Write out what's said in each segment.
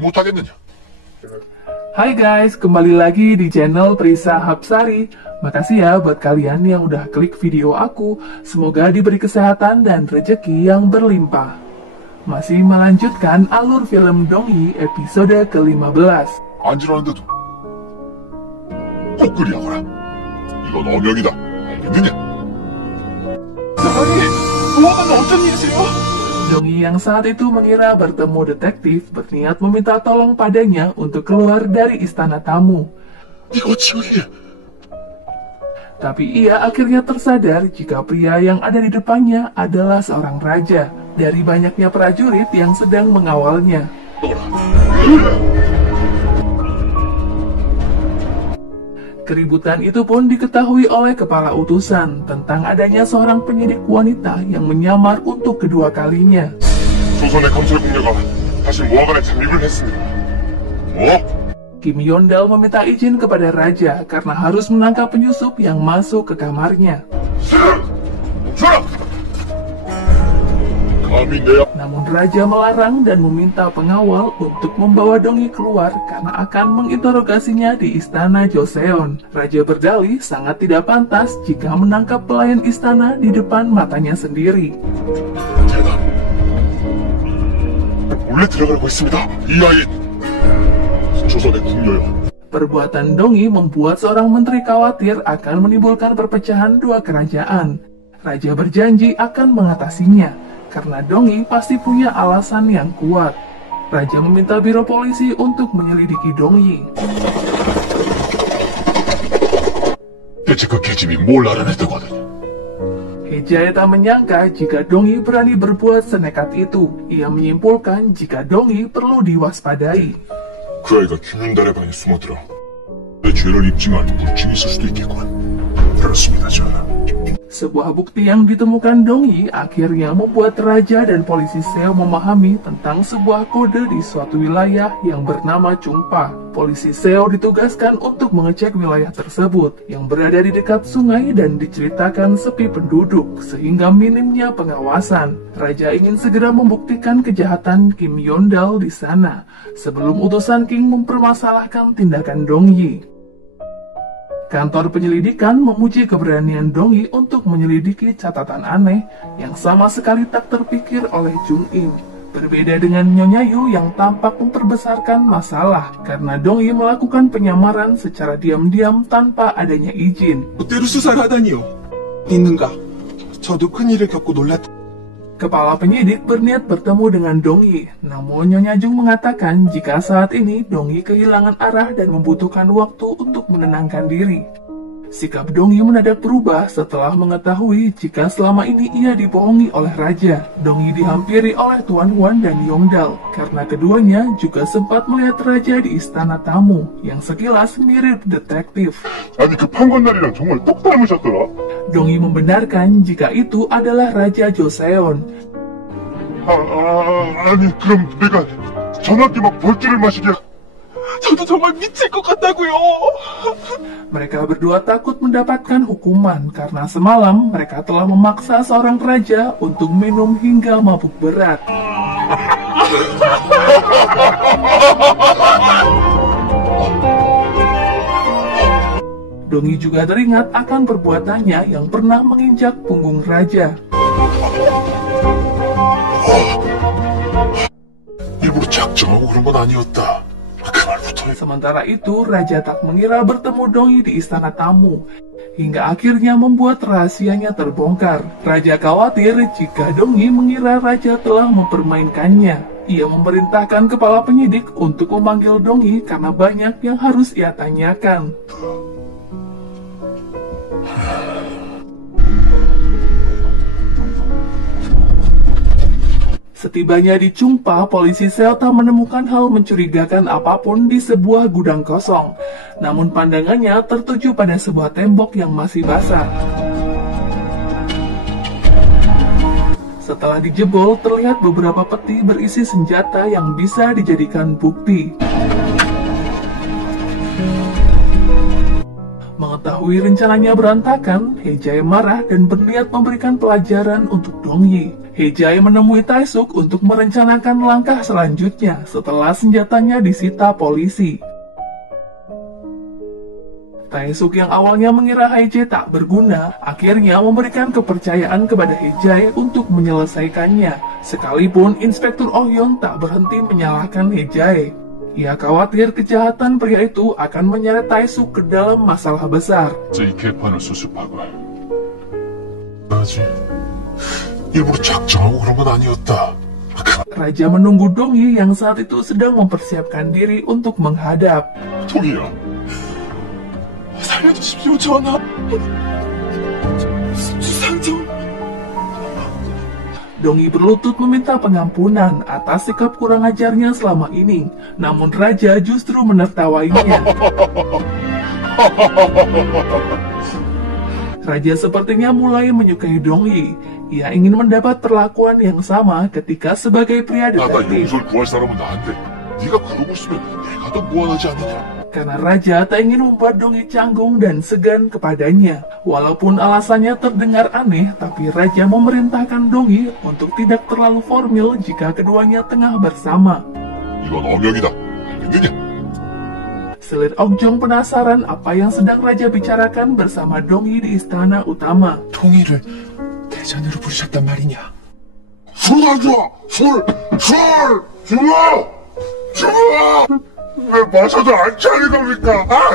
못하겠느냐? Hai guys, kembali lagi di channel Prisa Hapsari. Makasih ya buat kalian yang udah klik video aku. Semoga diberi kesehatan dan rezeki yang berlimpah. Masih melanjutkan alur film Dongyi episode ke-15. 앉으라는데도 꼭 그리하거라. 이건 어명이다. 알겠느냐? 아니, 뭐가 어쩐 일이세요? Dongyi yang saat itu mengira bertemu detektif berniat meminta tolong padanya untuk keluar dari istana tamu. 이거 지원이야. Tapi ia akhirnya tersadar jika pria yang ada di depannya adalah seorang raja dari banyaknya prajurit yang sedang mengawalnya. Keributan itu pun diketahui oleh kepala utusan tentang adanya seorang penyidik wanita yang menyamar untuk kedua kalinya. 조선의 검찰 공녀가 다시 모하관에 잠입을 했습니다. 뭐? Kim Yondal meminta izin kepada raja karena harus menangkap penyusup yang masuk ke kamarnya. 멈춰라! 감히 내 Namun raja melarang dan meminta pengawal untuk membawa Dongyi keluar karena akan menginterogasinya di istana Joseon. Raja berdalih sangat tidak pantas jika menangkap pelayan istana di depan matanya sendiri. 제가 몰래 들어가고 있습니다. 이 아이 조선의 궁녀요. Perbuatan Dongyi membuat seorang menteri khawatir akan menimbulkan perpecahan dua kerajaan. Raja berjanji akan mengatasinya, karena Dongyi pasti punya alasan yang kuat. Raja meminta biro polisi untuk menyelidiki Dongyi. 대체 그 계집이 뭘 알아냈다고 하더냐? Hejaya tak menyangka jika Dongyi berani berbuat senekat itu. Ia menyimpulkan jika Dongyi perlu diwaspadai. 그 아이가 김윤달의 방에 숨어들어 내 죄를 입증하는 물증이 있을 수도 있겠군. 그렇습니다, 전하. Sebuah bukti yang ditemukan Dongyi akhirnya membuat raja dan polisi Seo memahami tentang sebuah kode di suatu wilayah yang bernama Chungpa. Polisi Seo ditugaskan untuk mengecek wilayah tersebut yang berada di dekat sungai dan diceritakan sepi penduduk sehingga minimnya pengawasan. Raja ingin segera membuktikan kejahatan Kim Yondal di sana sebelum utusan King mempermasalahkan tindakan Dongyi. Kantor penyelidikan memuji keberanian Dongyi untuk menyelidiki catatan aneh yang sama sekali tak terpikir oleh Jung In. Berbeda dengan Nyonya Yu yang tampak memperbesarkan masalah karena Dongyi melakukan penyamaran secara diam-diam tanpa adanya izin. 뜻대로 수사를 하다니요. 있는가? 저도 큰일을 겪고 놀랐... Kepala penyidik berniat bertemu dengan Dongyi, namun Nyonya Jung mengatakan jika saat ini Dongyi kehilangan arah dan membutuhkan waktu untuk menenangkan diri. Sikap Dongyi mendadak berubah setelah mengetahui jika selama ini ia dibohongi oleh raja. Dongyi dihampiri oleh Tuan Huan dan Yongdal karena keduanya juga sempat melihat raja di istana tamu yang sekilas mirip detektif. 아니 그 판관날이랑 정말 똑 닮으셨더라. Dongyi membenarkan jika itu adalah Raja Joseon. 아니 그럼 내가 전화기 막 벌주를 마시게. 저도 정말 미칠 것 같다고요. Mereka berdua takut mendapatkan hukuman karena semalam mereka telah memaksa seorang raja untuk minum hingga mabuk berat. Dongyi juga teringat akan perbuatannya yang pernah menginjak punggung raja. 일부러 작정하고 그런 건 아니었다. 그 말부터. Sementara itu, raja tak mengira bertemu Dongyi di istana tamu, hingga akhirnya membuat rahasianya terbongkar. Raja khawatir jika Dongyi mengira raja telah mempermainkannya. Ia memerintahkan kepala penyidik untuk memanggil Dongyi karena banyak yang harus ia tanyakan. Setibanya di Chungpa, polisi Seo tak menemukan hal mencurigakan apapun di sebuah gudang kosong. Namun pandangannya tertuju pada sebuah tembok yang masih basah. Setelah dijebol, terlihat beberapa peti berisi senjata yang bisa dijadikan bukti. Mengetahui rencananya berantakan, Hejaya marah dan berniat memberikan pelajaran untuk Dongyi. Hejai menemui Taesuk untuk merencanakan langkah selanjutnya setelah senjatanya disita polisi. Taesuk yang awalnya mengira Hejai tak berguna, akhirnya memberikan kepercayaan kepada Hejai untuk menyelesaikannya. Sekalipun Inspektur Oh-yeon tak berhenti menyalahkan Hejai. Ia khawatir kejahatan pria itu akan menyeret Taesuk ke dalam masalah besar. 이 개판을 수습하고 나지 일부러 작정하고 그런 건 아니었다. Raja menunggu Dong-yi yang saat itu sedang mempersiapkan diri untuk menghadap. 동이야, 살려주십시오, 전하. 주상전. Dong-yi berlutut meminta pengampunan atas sikap kurang ajarnya selama ini. Namun Raja justru menertawainya. Raja sepertinya mulai menyukai Dong-yi. Ia ingin mendapat perlakuan yang sama ketika sebagai pria 나가 detektif. 용서를 구할 사람은 나한테. 네가 그러고 있으면 내가 더 무한하지 않느냐. Karena Raja tak ingin membuat Dong-yi canggung dan segan kepadanya. Walaupun alasannya terdengar aneh, tapi Raja memerintahkan Dong-yi untuk tidak terlalu formal jika keduanya tengah bersama. 이건 어명이다. 알겠느냐? Selir Ok-jong penasaran apa yang sedang Raja bicarakan bersama Dong-yi di istana utama. 동의를 대전으로 부르셨단 말이냐? 술 가져와! 술! 술! 술! 술! 왜 마셔도 안 차리 겁니까? 아!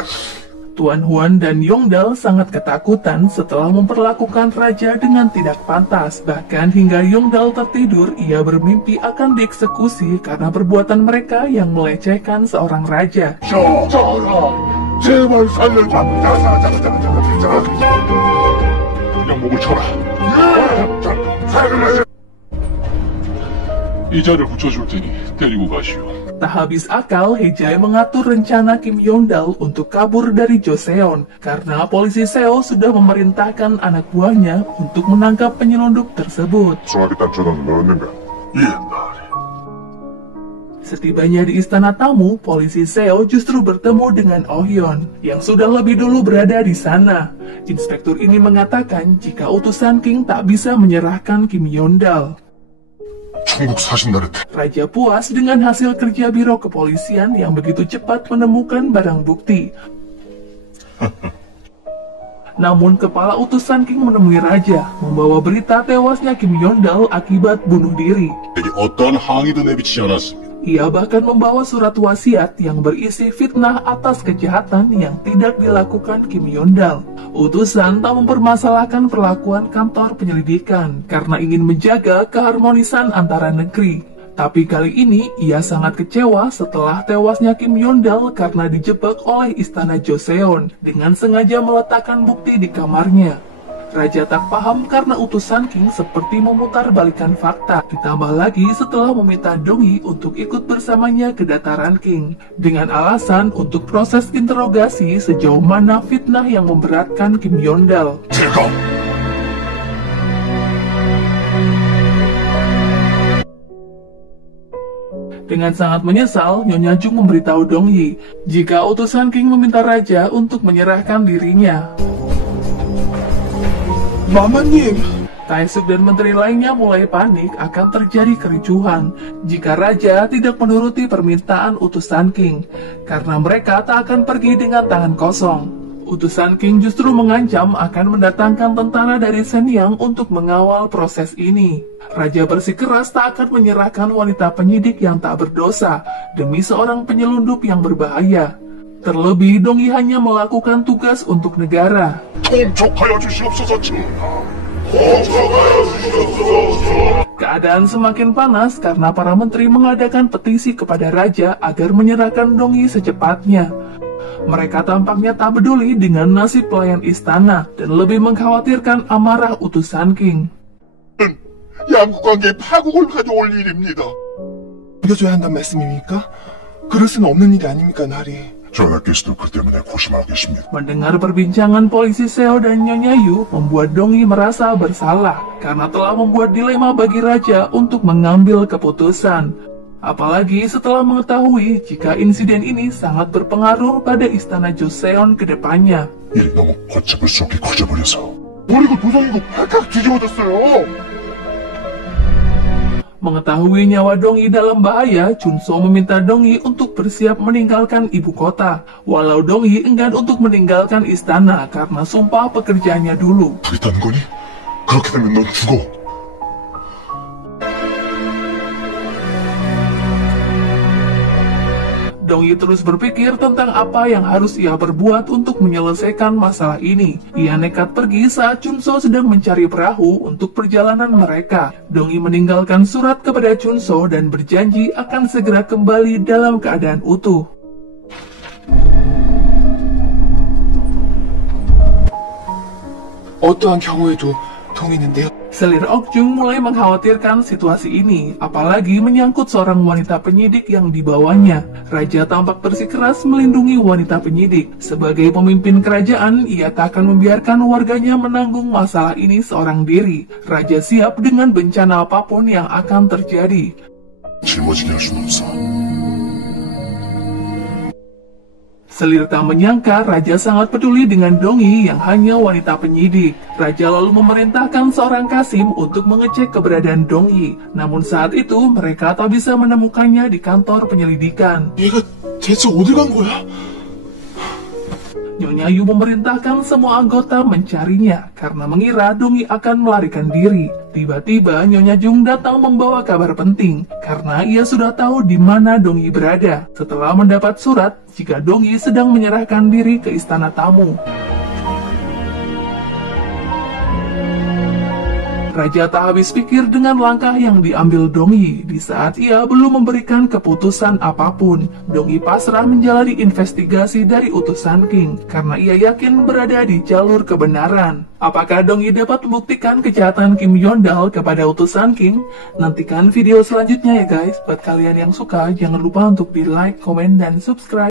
Tuan Huan dan Yongdal sangat ketakutan setelah memperlakukan Raja dengan tidak pantas. Bahkan hingga Yongdal tertidur, ia bermimpi akan dieksekusi karena perbuatan mereka yang melecehkan seorang raja. 전하! 제발 살려줘! 그냥 목을 쳐라. 살려줘! 이자를 붙여줄 테니 데리고 가시오. Tak habis akal, Hejai mengatur rencana Kim Yongdal untuk kabur dari Joseon karena polisi Seo sudah memerintahkan anak buahnya untuk menangkap penyelundup tersebut. 수학이 단초는 넣었는가? 옛날에. Setibanya di istana tamu, polisi Seo justru bertemu dengan Oh-yeon yang sudah lebih dulu berada di sana. Inspektur ini mengatakan jika utusan King tak bisa menyerahkan Kim Yongdal. 중국 사신나를 Raja puas dengan hasil kerja biro kepolisian yang begitu cepat menemukan barang bukti. Namun kepala utusan King menemui Raja, membawa berita tewasnya Kim Yongdal akibat bunuh diri. 에게 어떠한 항의도 내비치지 않았습니다. Ia bahkan membawa surat wasiat yang berisi fitnah atas kejahatan yang tidak dilakukan Kim Yongdal. Utusan tak mempermasalahkan perlakuan kantor penyelidikan karena ingin menjaga keharmonisan antara negeri. Tapi kali ini ia sangat kecewa setelah tewasnya Kim Yongdal karena dijebak oleh istana Joseon dengan sengaja meletakkan bukti di kamarnya. Raja tak paham karena utusan King seperti memutarbalikkan fakta. Ditambah lagi setelah meminta Dong-yi untuk ikut bersamanya ke dataran King dengan alasan untuk proses interogasi sejauh mana fitnah yang memberatkan Kim Yongdal. 제가 Dengan sangat menyesal, Nyonya Jung memberitahu Dong-yi jika utusan King meminta Raja untuk menyerahkan dirinya. 마마님, Taesuk dan menteri lainnya mulai panik akan terjadi kericuhan jika Raja tidak menuruti permintaan utusan King, karena mereka tak akan pergi dengan tangan kosong. Utusan King justru mengancam akan mendatangkan tentara dari Shenyang untuk mengawal proses ini. Raja bersikeras tak akan menyerahkan wanita penyidik yang tak berdosa demi seorang penyelundup yang berbahaya. Terlebih, Dong-yi hanya melakukan tugas untuk negara. 통촉하여 주시옵소서 전하. 통촉하여 주시옵소서. Keadaan semakin panas karena para menteri mengadakan petisi kepada Raja agar menyerahkan Dong-yi secepatnya. Mereka tampaknya tak peduli dengan nasib pelayan istana dan lebih mengkhawatirkan amarah utusan King. 양국 관계에 파국을 가져올 일입니다. 이겨줘야 한다는 말씀입니까? 그럴 수는 없는 일이 아닙니까, 나리. 전하께서도 그 때문에 고심하고 계십니다. Mendengar perbincangan polisi Seo dan Nyonya Yu membuat Dong-yi merasa bersalah karena telah membuat dilema bagi Raja untuk mengambil keputusan. Apalagi setelah mengetahui jika insiden ini sangat berpengaruh pada istana Joseon ke depannya. 일이 너무 걷잡을 수 없게 커져버려서 버리고 도성이고 발칵 뒤집어졌어요. Mengetahui nyawa Dong-i dalam bahaya, Chunso meminta Dong-i untuk bersiap meninggalkan ibu kota. Walau Dong-i enggan untuk meninggalkan istana karena sumpah pekerjaannya dulu. 하겠다는 거니? 그렇게 되면 넌 죽어. Dong-i terus berpikir tentang apa yang harus ia perbuat untuk menyelesaikan masalah ini. Ia nekat pergi saat Chunso sedang mencari perahu untuk perjalanan mereka. Dong-i meninggalkan surat kepada Chunso dan berjanji akan segera kembali dalam keadaan utuh. 어떠한 경우에도 동이는 내 Selir Okjung mulai mengkhawatirkan situasi ini, apalagi menyangkut seorang wanita penyidik yang dibawanya. Raja tampak bersikeras melindungi wanita penyidik. Sebagai pemimpin kerajaan, ia tak akan membiarkan warganya menanggung masalah ini seorang diri. Raja siap dengan bencana apapun yang akan terjadi. 짊어지게 할 수는 없어. Selir tak menyangka Raja sangat peduli dengan Dong-i yang hanya wanita penyidik. Raja lalu memerintahkan seorang Kasim untuk mengecek keberadaan Dong-i. Namun saat itu mereka tak bisa menemukannya di kantor penyelidikan. 얘가 대체 어딜 간 거야? Nyonya Yu memerintahkan semua anggota mencarinya karena mengira Dong-i akan melarikan diri. Tiba-tiba Nyonya Jung datang membawa kabar penting karena ia sudah tahu di mana Dong-i berada. Setelah mendapat surat jika Dong-i sedang menyerahkan diri ke istana tamu. Raja tak habis pikir dengan langkah yang diambil Dong-i di saat ia belum memberikan keputusan apapun. Dong-i pasrah menjalani investigasi dari utusan King karena ia yakin berada di jalur kebenaran. Apakah Dong-i dapat membuktikan kejahatan Kim Yondal kepada utusan King? Nantikan video selanjutnya ya guys. Buat kalian yang suka, jangan lupa untuk di like, komen, dan subscribe.